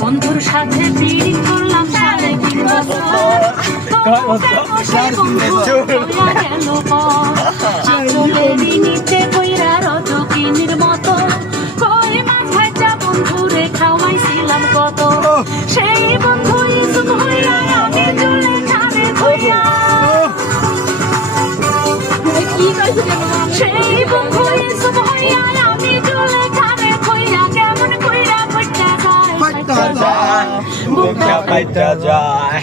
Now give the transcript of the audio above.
বন্ধুর সাথে বিড়ি করলাম 3.5 বছর নিতে কইরা রজকিনীর মতো কই মাছ ভাজা বন্ধুরে খাওয়াইছিলাম কত সেই বন্ধু ইসুক হইয়া আমি চলে খাবে হইয়া সেই বন্ধু ইসুক হইয়া আমি চলে খাবে হইয়া কেমন কইরা পড়তে যায় বুকটা পাইটা যায়